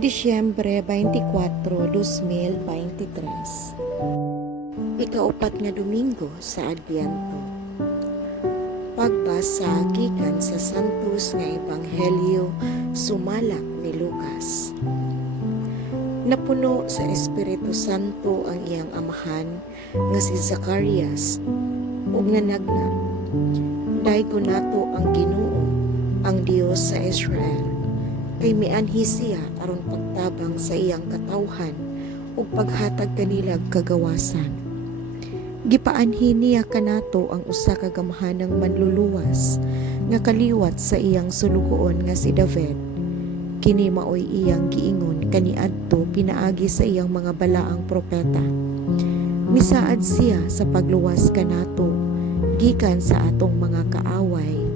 Disyembre 24, 2023. Ikaupat nga Domingo sa Adbyento. Pagbasa gikan sa Santos nga Ebanghelyo sumalak ni Lucas. Napuno sa Espiritu Santo ang iyang amahan nga si Zacarias ug nanagna. Daygo nato ang Ginoo, ang Dios sa Israel. Kay mianhi siya aron pagtabang sa iyang katawhan ug paghatag kanilag kagawasan. Gipaanhi niya kanato ang usa ka gamahanang manluluwas nga kaliwat sa iyang sulugoon nga si David. Kini maoy iyang giingon kaniadto pinaagi sa iyang mga balaang propeta. Misaad siya sa pagluwas kanato gikan sa atong mga kaaway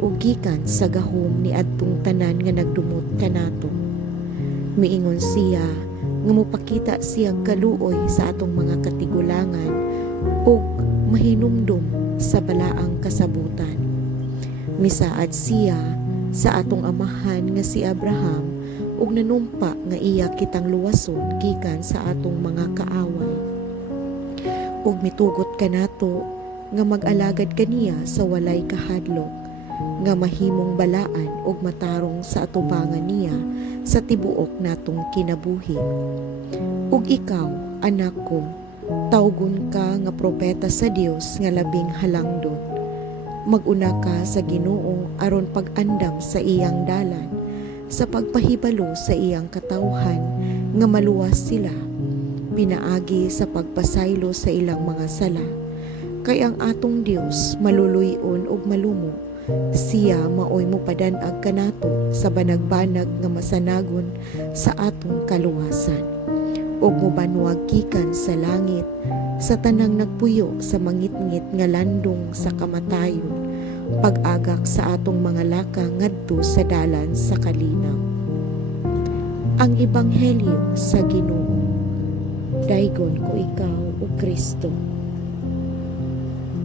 ug gikan sa gahom ni adtong tanan nga nagdumot kanato. Miingon siya nga mopakita siya kaluoy sa atong mga katigulangan ug mahinumdum sa balaang kasabutan. Misaad siya sa atong amahan nga si Abraham ug nanumpa nga iya kitang luwason gikan sa atong mga kaaway. Ug mitugot kanato nga mag-alagad kaniya sa walay kahadlok, nga mahimong balaan ug matarong sa atubangan niya sa tibuok natong kinabuhi. Ug ikaw, anak ko, tawgon ka nga propeta sa Dios nga labing halangdon. Mag-una ka sa Ginoo aron pag-andam sa iyang dalan, sa pagpahibalo sa iyang katawhan nga maluwas sila, pinaagi sa pagpasaylo sa ilang mga sala. Kay ang atong Dios maluluyon ug malumo, siya maoy mopadan-ag kanato sa banag-banag nga masanagon sa atong kaluwasan. Ug mobanwag gikan sa langit sa tanang nagpuyo sa mangitngit nga landong sa kamatayon, pag-agak sa atong mga laka ngadto sa dalan sa kalinaw. Ang Ebanghelyo sa Ginoo. Daygon ko ikaw, O Kristo.